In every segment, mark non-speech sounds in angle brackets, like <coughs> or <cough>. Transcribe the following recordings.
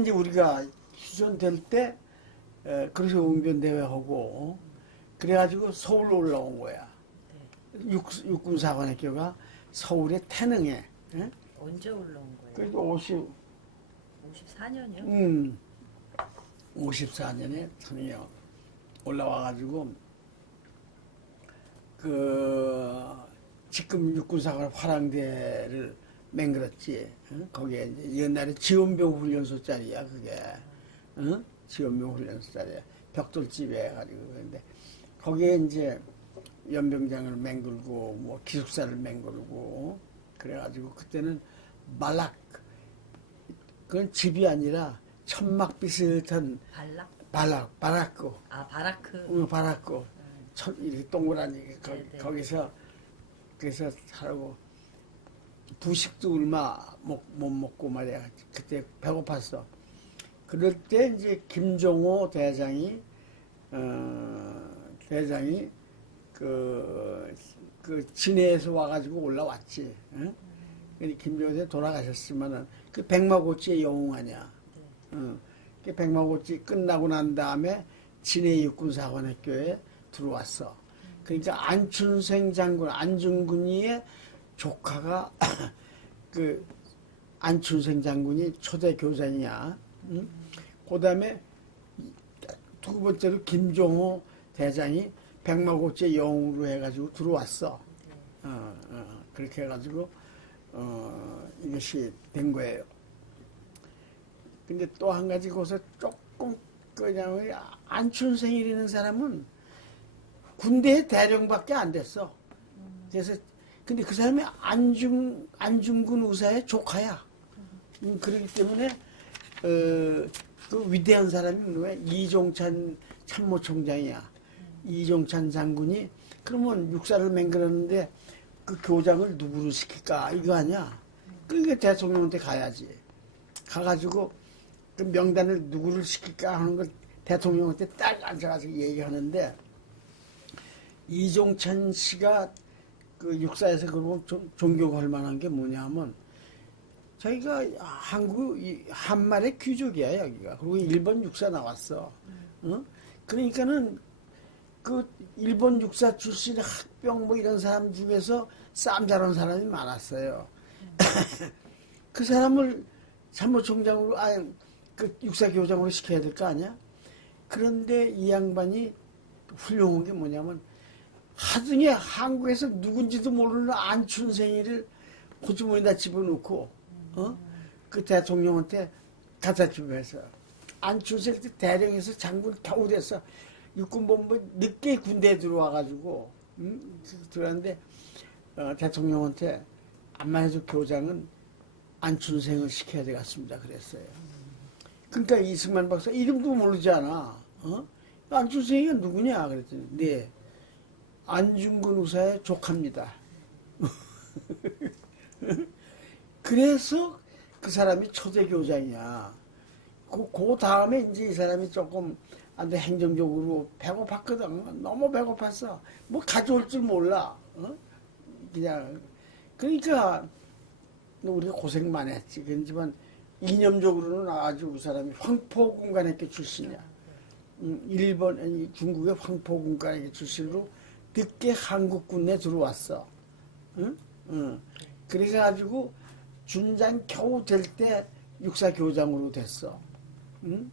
이제 우리가 휴전될 때 에, 그래서 웅변 대회 하고 그래가지고 서울로 올라온 거야. 육, 육군 사관학교가 서울의 태능에 예? 언제 올라온 거예요? 그래도 50, 54년이요? 음, 54년에 태능에 올라와가지고 그 지금 육군사관 화랑대를 맹글었지. 응? 거기에 이제 옛날에 지원병 훈련소 자리야 그게. 응? 지원병 훈련소 자리야. 벽돌집에 해가지고 그런데 거기에 이제 연병장을 맹글고 뭐 기숙사를 맹글고 그래가지고 그때는 말락 그건 집이 아니라 천막 비슷한 발락? 바락 바라크 아 바라크. 응, 바라크 천 이렇게 동그라니 거기, 네, 네. 거기서 그래서 살고 부식도 얼마 못, 못 먹고 말이야. 그때 배고팠어. 그럴 때 이제 김종호 대장이 어, 대장이 그, 그 진해에서 와가지고 올라왔지. 응? 김종호 대 돌아가셨으면은 그 백마고치의 영웅 아니야. 어, 그 백마고치 끝나고 난 다음에 진해 육군사관학교에 들어왔어. 그러니까 안춘생 장군, 안중근이의 조카가 <coughs> 그 안춘생 장군이 초대 교장이야. 응? 그 다음에 두 번째로 김종호 대장이 백마고치 영웅으로 해가지고 들어왔어. 어, 어, 그렇게 해가지고 어, 이것이 된 거예요. 근데 또 한 가지 거기서 조금 그냥 안춘생이라는 사람은 군대에 대령밖에 안 됐어. 그래서 근데 그 사람이 안중 안중근 의사의 조카야. 음, 그렇기 때문에 어, 그 위대한 사람이 누구야? 이종찬 참모총장이야. 이종찬 장군이 그러면 육사를 맹글었는데 그 교장을 누구로 시킬까 이거 아니야? 그러니까 대통령한테 가야지. 가가지고 그 명단을 누구를 시킬까 하는 걸 대통령한테 딱 앉아가지고 얘기하는데 이종찬 씨가 그 육사에서 그러면 좀 존경할 만한 게 뭐냐면 저희가 한국 이 한말의 귀족이야 여기가. 그리고 일본 육사 나왔어. 어? 그러니까는 그 일본 육사 출신 학병 뭐 이런 사람 중에서 쌈 잘하는 사람이 많았어요. <coughs> 그 사람을 참모총장으로 아그 육사 교장으로 시켜야 될 거 아니야? 그런데 이 양반이 훌륭한 게 뭐냐면 하등에 한국에서 누군지도 모르는 안춘생이를 호주머니에다 집어넣고 어? 그 대통령한테 갖다 주면서 안춘생 때 대령에서 장군 겨우 돼서 육군본부 늦게 군대에 들어와가지고 음? 들어왔는데 어, 대통령한테 암만 해도 교장은 안춘생을 시켜야 되겠습니다 그랬어요. 그러니까 이승만 박사 이름도 모르잖아. 어? 안춘생이가 누구냐 그랬더니 네 안중근 의사의 조카입니다. <laughs> 그래서 그 사람이 초대 교장이야. 그, 그 다음에 이제 이 사람이 조금 안돼 행정적으로 배고팠거든. 너무 배고팠어. 뭐 가져올 줄 몰라. 어? 그냥 그러니까 우리가 고생 많이 했지. 그렇지만 이념적으로는 아주 그 사람이 황포군관학교 출신이야. 음, 일본 중국의 황포군관학교 출신으로 늦게 한국군에 들어왔어. 응? 응. 그래가지고 준장 겨우 될 때 육사 교장으로 됐어. 응?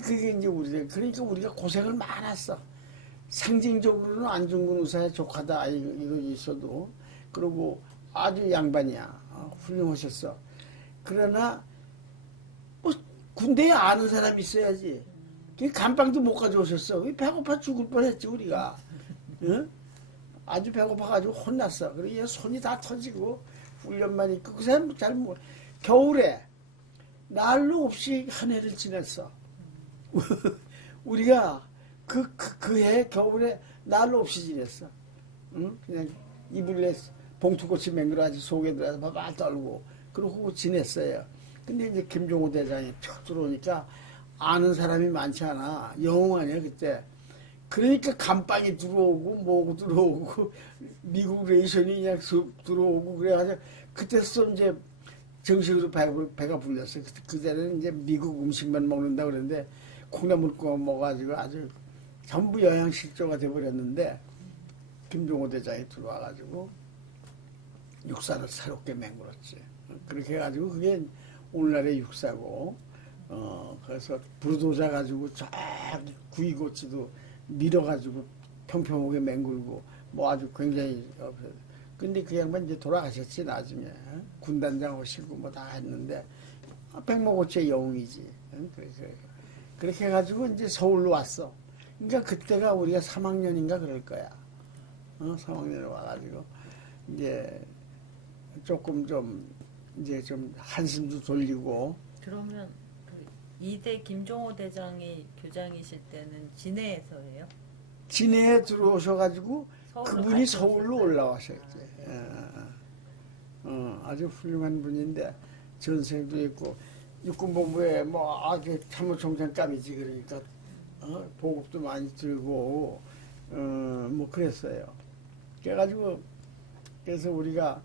그게 이제 우리 그러니까 우리가 고생을 많았어. 상징적으로는 안중근 의사의 조카다 이거, 이거 있어도 그리고 아주 양반이야 어, 훌륭하셨어. 그러나 뭐 군대에 아는 사람이 있어야지. 그 간방도 못 가져오셨어. 배고파 죽을 뻔 했지 우리가. 응? 아주 배고파가지고 혼났어. 그러니 손이 다 터지고 훈련만 있고 그 사람 잘 못. 겨울에 난로 없이 한 해를 지냈어. <laughs> 우리가 그, 그, 그 해 겨울에 난로 없이 지냈어. 응? 그냥 이불에 봉투꽃이 맹글어가지고 속에 들어가서 막 떨고 그러고 지냈어요. 근데 이제 김종호 대장이 쭉 들어오니까 아는 사람이 많지 않아. 영웅 아니야, 그때. 그러니까 감방이 들어오고 뭐고 들어오고 <laughs> 미국 레이션이 그냥 슥 들어오고 그래가지고 그때서 이제 정식으로 배, 배가 불렸어. 그, 그때는 이제 미국 음식만 먹는다 그러는데 콩나물 구워 먹어가지고 아주 전부 영양실조가 돼버렸는데 김종호 대장이 들어와가지고 육사를 새롭게 맹글었지. 그렇게 해가지고 그게 오늘날의 육사고, 어, 그래서 부르도자 가지고 쫙 구이고치도 밀어가지고 평평하게 맹글고 뭐 아주 굉장히 어, 근데 그 양반 이제 돌아가셨지 나중에 어? 군단장 오시고 뭐 다 했는데 아, 백목오치의 영웅이지 어? 그래서 그렇게 해가지고 이제 서울로 왔어 그러니까 그때가 우리가 3학년인가 그럴 거야 어? 3학년에 와가지고 이제 조금 좀 이제 좀 한숨도 돌리고 그러면 그 이대 김종호 대장이 교장이실 때는 진해에서예요? 진해에 들어오셔가지고 서울로 그분이 같이 서울로 오셨어요? 올라와셨지. 예. 어, 아주 훌륭한 분인데 전생도 있고 육군본부에 뭐 아주 참모총장감이지 그러니까 어, 보급도 많이 들고 어, 뭐 그랬어요. 그래가지고 그래서 우리가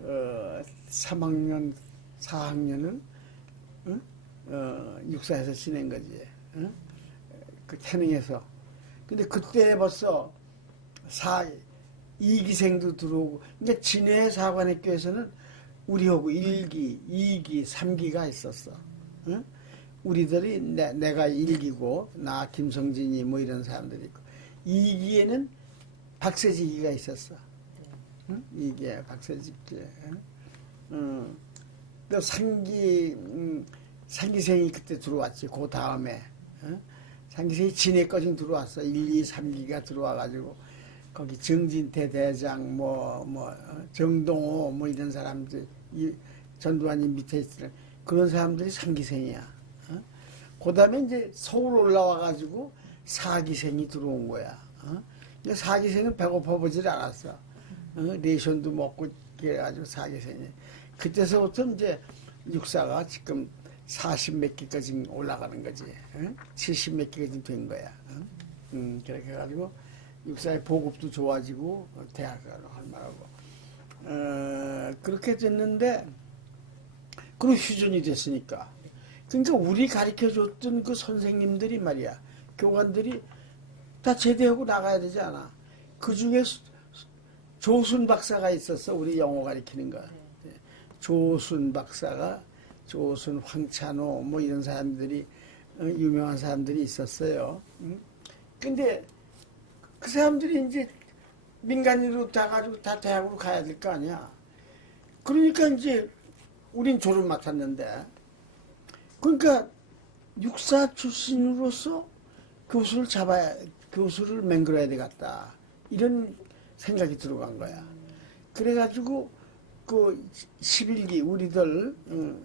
어, 3학년, 4학년은 어? 어, 육사에서 지낸 거지. 어? 그 태능에서. 근데 그때 벌써 사 이기생도 들어오고 그러니까 진해 사관학교에서는 우리하고 일기이기삼기가 있었어. 응? 우리들이 내, 내가 일기고나 김성진이 뭐 이런 사람들이 있고 이기에는 박세지기가 있었어. 응? 이기에 박세지기. 응? 응. 또 상기 음, 상기생이 그때 들어왔지. 그 다음에 응? 상기생이 진해까지 들어왔어. 1, 2, 3기가 들어와가지고 거기 정진태 대장 뭐뭐 정동호 뭐 이런 사람들 이 전두환이 밑에 있을 그런 사람들이 상기생이야. 어? 그 다음에 이제 서울 올라와가지고 사기생이 들어온 거야. 어? 사기생은 배고파 보질 않았어. 어? 레이션도 먹고 그래가지고 사기생이. 그때서부터 이제 육사가 지금 40몇 기까지 올라가는 거지. 어? 70몇 기까지 된 거야. 어? 음, 그렇게 해가지고 육사의 보급도 좋아지고 어, 대학을 할 만하고 어, 그렇게 됐는데 그리고 휴전이 됐으니까 그러니까 우리 가르쳐 줬던 그 선생님들이 말이야 교관들이 다 제대하고 나가야 되지 않아 그 중에 조순 박사가 있었어 우리 영어 가르치는 거 네. 조순 박사가 조순 황찬호 뭐 이런 사람들이 어, 유명한 사람들이 있었어요 응? 근데 그 사람들이 이제 민간인으로 다 가지고 다 대학으로 가야 될 거 아니야. 그러니까 이제 우린 졸업 맡았는데 그러니까 육사 출신으로서 교수를 잡아야 교수를 맹글어야 되겠다 이런 생각이 들어간 거야. 그래가지고 그 11기 우리들 응,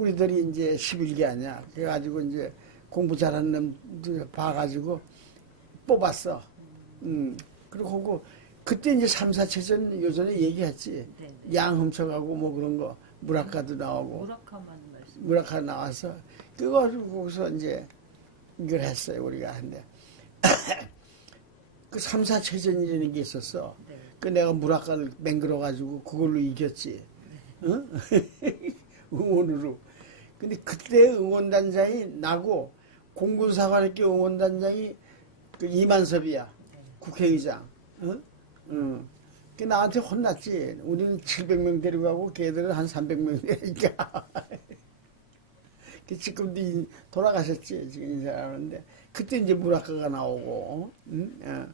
우리들이 이제 11기 아니야. 그래가지고 이제 공부 잘하는 놈들 봐가지고 뽑았어. 음, 그리고 그거 그때 이제 3, 4체전 요전에 얘기했지. 네. 양 훔쳐가고 뭐 그런 거, 무라카도 나오고, 오락하만 말씀. 무라카 나와서, 그거 가지고 거기서 이제 이걸 했어요, 우리가. 근데. <coughs> 그 3, 4체전이라는 게 있었어. 네. 그 내가 무라카를 맹글어가지고 그걸로 이겼지. 응? <laughs> 응원으로. 근데 그때 응원단장이 나고 공군사관학교 응원단장이 그 이만섭이야. 국회의장. 응? 응. 그 나한테 혼났지. 우리는 700명 데려가고 걔들은 한 300명 데리니까. <laughs> 그 지금도 이- 돌아가셨지. 지금 인사하는데. 그때 이제 무라카가 나오고. 응? 어.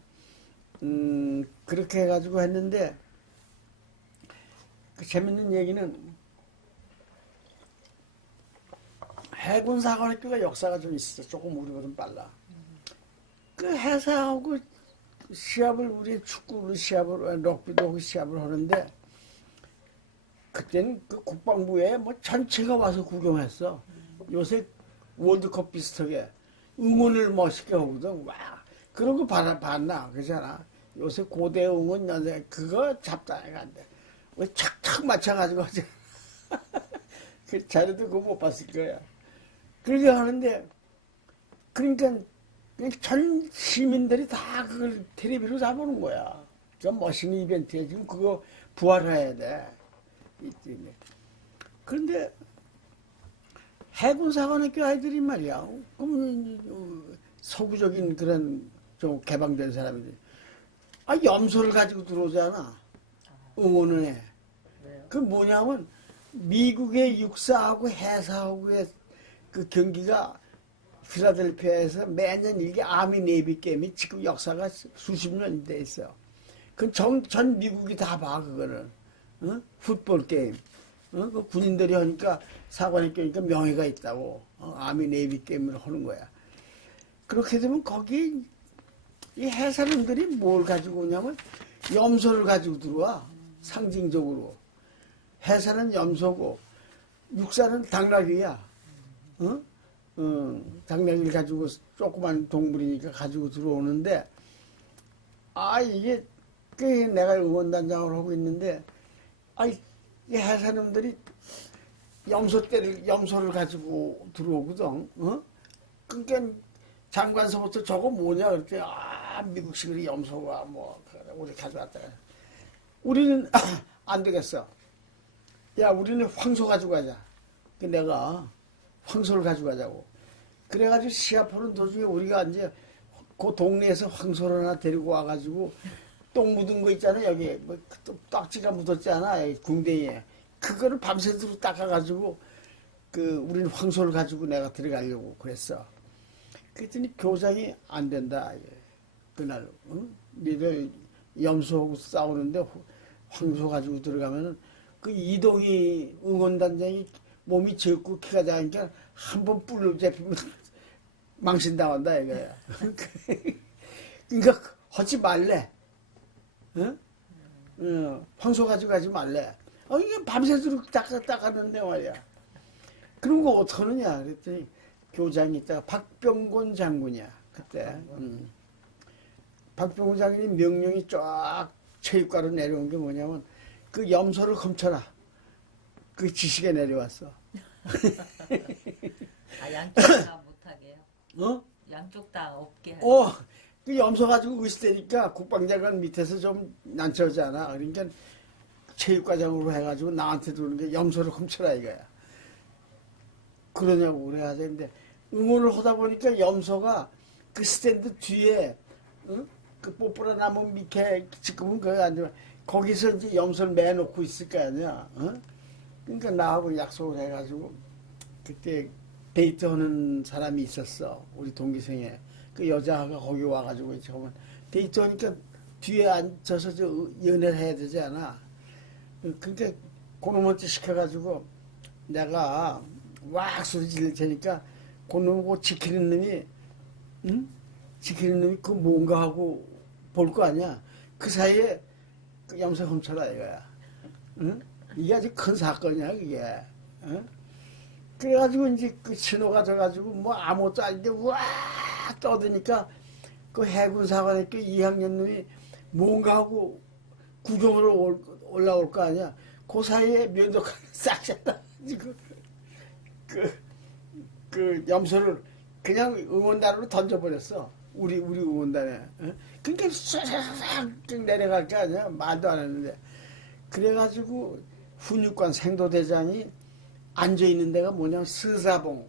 음, 그렇게 해가지고 했는데, 그 재밌는 얘기는, 해군 사관학교가 역사가 좀 있어. 조금 우리보다 빨라. 그 해사하고 시합을, 우리 축구를 시합을, 럭비도 시합을 하는데, 그때는 그 국방부에 뭐 전체가 와서 구경했어. 요새 월드컵 비슷하게 응원을 멋있게 하거든. 와, 그런 거 봤, 봤나? 그잖아. 요새 고대 응원 연대 그거 잡다가 안 돼. 왜 착착 맞춰가지고. <laughs> 그 자료도 그거 못 봤을 거야. 그렇게 하는데, 그러니까 전 시민들이 다 그걸 텔레비로 다 보는 거야. 저 멋있는 이벤트에 지금 그거 부활해야 돼. 그런데 해군사관학교 아이들이 말이야. 그러면 어, 서구적인 그런 좀 개방된 사람들이 아 염소를 가지고 들어오잖아. 응원을 해. 그 뭐냐면 미국의 육사하고 해사하고의 그 경기가 필라델피아에서 매년 이게 아미 네이비 게임이 지금 역사가 수십 년이 돼 있어. 그전 전 미국이 다 봐 그거를. 어? 풋볼 게임. 어? 그 군인들이 하니까 사관에 껴니까 명예가 있다고. 어? 아미 네이비 게임을 하는 거야. 그렇게 되면 거기 이 해사람들이 뭘 가지고 오냐면 염소를 가지고 들어와. 상징적으로. 해사는 염소고 육사는 당나귀야. 어? 어, 당나귀를 가지고 조그만 동물이니까 가지고 들어오는데 아 이게 그 내가 응원단장을 하고 있는데 아이 이 해사놈들이 염소떼를 염소를 가지고 들어오거든. 어? 그러니까 장관서부터 저거 뭐냐 그랬더니 아 미국식으로 염소가 뭐 그래, 우리 가져왔다. 우리는 <coughs> 안 되겠어. 야 우리는 황소 가지고 가자. 그 내가 황소를 가지고 가자고. 그래가지고 시합하는 도중에 우리가 이제 그 동네에서 황소를 하나 데리고 와가지고 똥 묻은 거 있잖아 여기 뭐 딱지가 묻었잖아 궁뎅이에 그거를 밤새도록 닦아가지고 그 우리는 황소를 가지고 내가 들어가려고 그랬어. 그랬더니 교장이 안 된다. 그날 응? 니들 염소하고 싸우는데 호- 황소 가지고 들어가면은 그 이동희 응원단장이 몸이 적고 키가 작으니까 한 번 뿔을 잡히면 <laughs> 망신당한다 이거야. <laughs> 그러니까 하지 말래. 응? 응, 황소 가지고 가지 말래. 어, 이게 밤새도록 닦아, 닦았는데 말이야. 그런 거 어떡하느냐. 그랬더니 교장이 있다가 박병곤 장군이야. 그때. 음. 박병곤 장군이 명령이 쫙 체육과로 내려온 게 뭐냐면 그 염소를 훔쳐라. 그 지시가 내려왔어. <laughs> 아 양쪽 다 못하게요. 어? 양쪽 다 없게. 할- 어, 그 염소 가지고 의시되니까 국방장관 밑에서 좀 난처하잖아. 그러니까 체육과장으로 해가지고 나한테 들어오는 게 염소를 훔쳐라 이거야. 그러냐고 그래야 되는데 응원을 하다 보니까 염소가 그 스탠드 뒤에 응? 그 뽀뽀라 나무 밑에 지금은 거기 앉아 거기서 이제 염소를 매놓고 있을 거 아니야. 어? 그러니까 나하고 약속을 해가지고 그때 데이트하는 사람이 있었어 우리 동기생에 그 여자가 거기 와가지고 저면 데이트하니까 뒤에 앉아서 저 연애를 해야 되지 않아 그러니까 그놈한테 시켜가지고 내가 왁 소리 지를 테니까 그놈하고 지키는 놈이 응? 지키는 놈이 그 뭔가 하고 볼 거 아니야 그 사이에 그 염소 훔쳐라 이거야 응? 이게 아주 큰 사건이야 그게 응? 그래가지고 이제 그 신호가 져가지고 뭐 아무것도 아닌데 와 떠드니까 그 해군사관학교 2학년 놈이 뭔가 하고 구경으로 올, 올라올 거 아니야. 그 사이에 면도칼을 <laughs> 싹 잡아가지고 그, 그 염소를 그냥 응원단으로 던져버렸어. 우리, 우리 응원단에. 어? 그러니까 싹 내려갈 거 아니야. 말도 안 했는데. 그래가지고 훈육관 생도대장이 앉아있는 데가 뭐냐면 스사봉.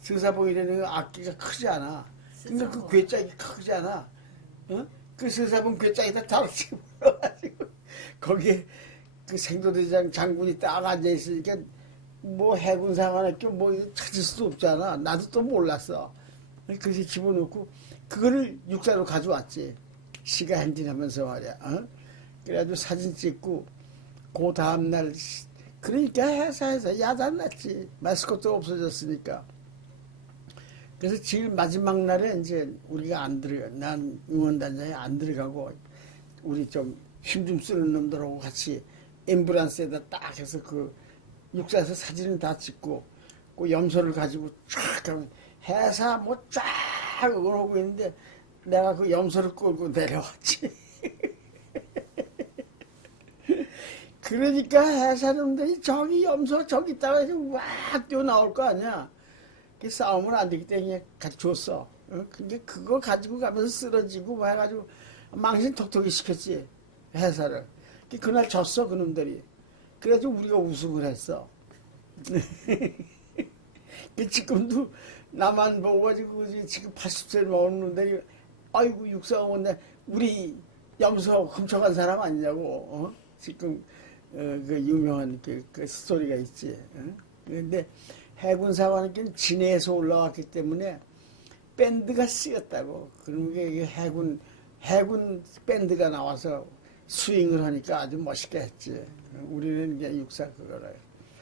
스사봉이라는 거 악기가 크지 않아. 그러니까 그. 괴짝이 크지 않아. 어? 그 스사봉 괴짝에다 다락치 불어가지고 거기에 그 생도대장 장군이 딱 앉아있으니까 뭐 해군상관학교 뭐 찾을 수도 없잖아. 나도 또 몰랐어. 그래서 집어넣고 그거를 육사로 가져왔지. 시가 행진하면서 말이야. 어? 그래가지고 사진 찍고 그 다음날 시- 그러니까 회사에서 야단 났지. 마스코트가 없어졌으니까. 그래서 제일 마지막 날에 이제 우리가 안 들어가, 난 응원단장에 안 들어가고 우리 좀 힘 좀 쓰는 놈들하고 같이 앰뷸런스에다 딱 해서 그 육사에서 사진을 다 찍고 그 염소를 가지고 쫙 하면 해사 뭐 쫙 응원하고 있는데 내가 그 염소를 끌고 내려왔지. <laughs> 그러니까 해사놈들이 저기 염소 저기 있다가 와 뛰어나올 거 아니야. 그 싸움은 안 되기 때문에 같이 줬어. 어? 근데 그거 가지고 가면서 쓰러지고 뭐 해가지고 망신 톡톡히 시켰지. 회사를. 그날 졌어 그놈들이. 그래가지고 우리가 우승을 했어. <laughs> 그 지금도 나만 보고 지금 80세 먹었는데 아이고 육사원데 우리 염소 훔쳐간 사람 아니냐고 어? 지금 어, 그 유명한 그, 그 스토리가 있지. 어? 그런데 해군 사관학교는 진해에서 올라왔기 때문에 밴드가 쓰였다고. 그런 게 해군 해군 밴드가 나와서 스윙을 하니까 아주 멋있게 했지. 우리는 이제 육사 그거를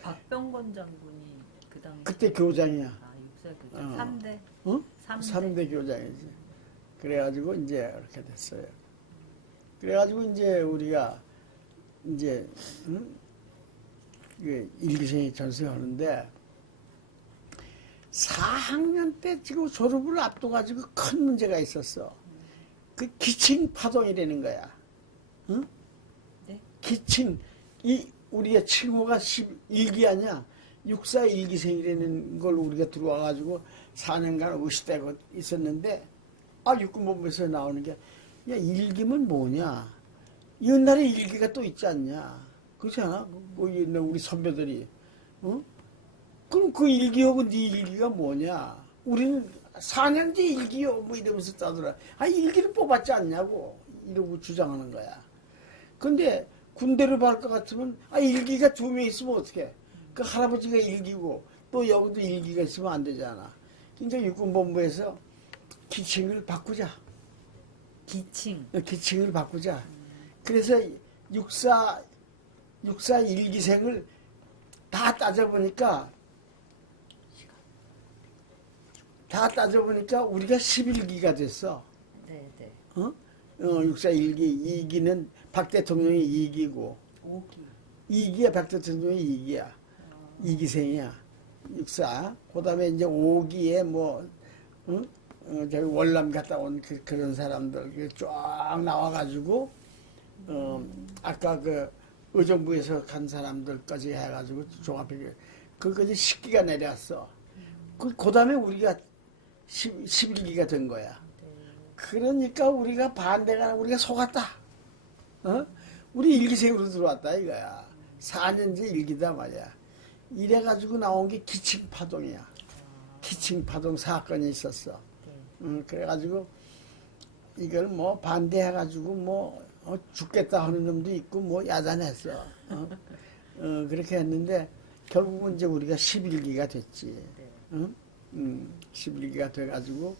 박병건 장군이 그 당시 그때 교장이야. 아 육사 교장 어. 3대 어? 3대 3대 교장이지. 그래가지고 이제 이렇게 됐어요. 그래가지고 이제 우리가 이제 응? 그 일기생이 전수하는데 4학년 때 지금 졸업을 앞둬가지고 큰 문제가 있었어. 그 기침 파동이라는 거야. 응? 네? 기침 이 우리의 친구가 11기 아니야. 육사 일기생이라는 걸 우리가 들어와가지고 4년간 의시되고 있었는데 아 육군본부에서 나오는 게 야 일기면 뭐냐 옛날에 일기가 또 있지 않냐? 그렇지 않아? 그 옛날 우리 선배들이. 어? 그럼 그 일기하고 네 일기가 뭐냐? 우리는 4년 뒤 일기요 뭐 이러면서 따더라. 아 일기를 뽑았지 않냐고 이러고 주장하는 거야. 근데 군대를 갈 것 같으면 아 일기가 두 명 있으면 어떡해? 그 할아버지가 일기고 또 여기도 일기가 있으면 안 되잖아. 그러니까 육군본부에서 기칭을 바꾸자. 기칭. 기칭을 바꾸자 그래서 육사 육사 일기생을 다 따져보니까 다 따져보니까 우리가 11기가 됐어. 네 네. 어? 어, 육사 일기 이기는 박 대통령이 이기고. 5기. 이기야 박 대통령이 이기야이기생이야. 육사. 그 다음에 이제 오기에 뭐 응? 어, 저기 월남 갔다 온 그, 그런 사람들 쫙 나와가지고 어, 아까 그 의정부에서 간 사람들까지 해가지고 종합해 그까지 10기가 내려왔어. 그, 그 다음에 우리가 10, 11기가 된 거야. 그러니까 우리가 반대가 우리가 속았다. 어? 우리 일기생으로 들어왔다 이거야. 4년제 일기다 말이야. 이래가지고 나온 게 기침파동이야. 기침파동 사건이 있었어. 네. 음, 그래가지고 이걸 뭐 반대해가지고 뭐 어, 죽겠다 하는 놈도 있고 뭐 야단했어. 어? 어, 그렇게 했는데 결국은 이제 우리가 11기가 됐지. 네. 응? 음, 11기가 돼가지고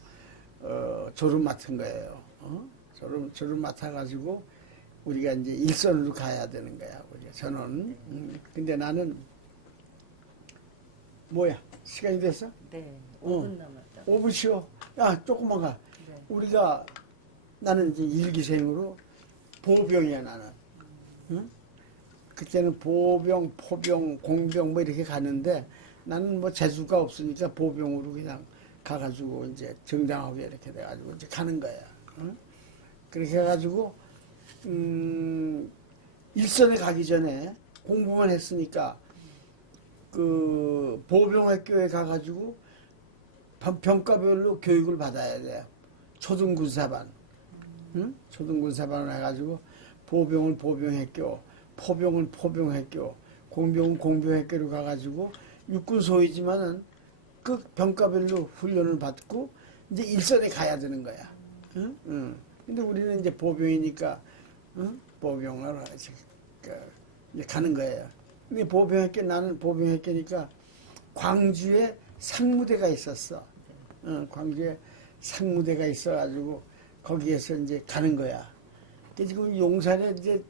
어, 졸업 맡은 거예요. 어? 졸업, 졸업 맡아가지고 우리가 이제 일선으로 가야 되는 거야. 우리가 전원. 음, 근데 나는 뭐야? 시간이 됐어? 네 어. 5분 남았다 5분 쉬어. 야, 조금만 가. 네. 우리가 나는 이제 일기생으로 보병이야 나는. 응? 그때는 보병, 포병, 공병 뭐 이렇게 가는데 나는 뭐 재수가 없으니까 보병으로 그냥 가가지고 이제 정장하게 이렇게 돼가지고 이제 가는 거야. 응? 그렇게 해가지고 음, 일선에 가기 전에 공부만 했으니까 그 보병학교에 가가지고 병- 병과별로 교육을 받아야 돼. 초등군사반. 응? 초등군사반을 해가지고 보병은 보병학교, 포병은 포병학교, 공병은 공병학교로 가가지고 육군 소위지만은 그 병과별로 훈련을 받고 이제 일선에 가야 되는 거야. 응? 응. 근데 우리는 이제 보병이니까 응? 보병을 이제 그 가는 거예요. 근데 보병학교 나는 보병학교니까 광주에 상무대가 있었어. 어, 광주에 상무대가 있어가지고 거기에서 이제 가는 거야. 근데 지금 용산에 이제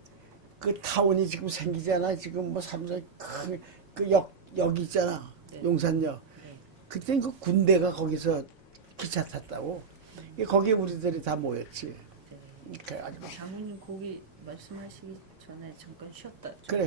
그 타운이 지금 생기잖아. 지금 뭐 삼성 큰그역 여기 있잖아. 네. 용산역. 네. 그때 그 군대가 거기서 기차 탔다고. 거기에 우리들이 다 모였지. 네. 그래가지고 장모님 거기 말씀하시기 전에 잠깐 쉬었다 그래.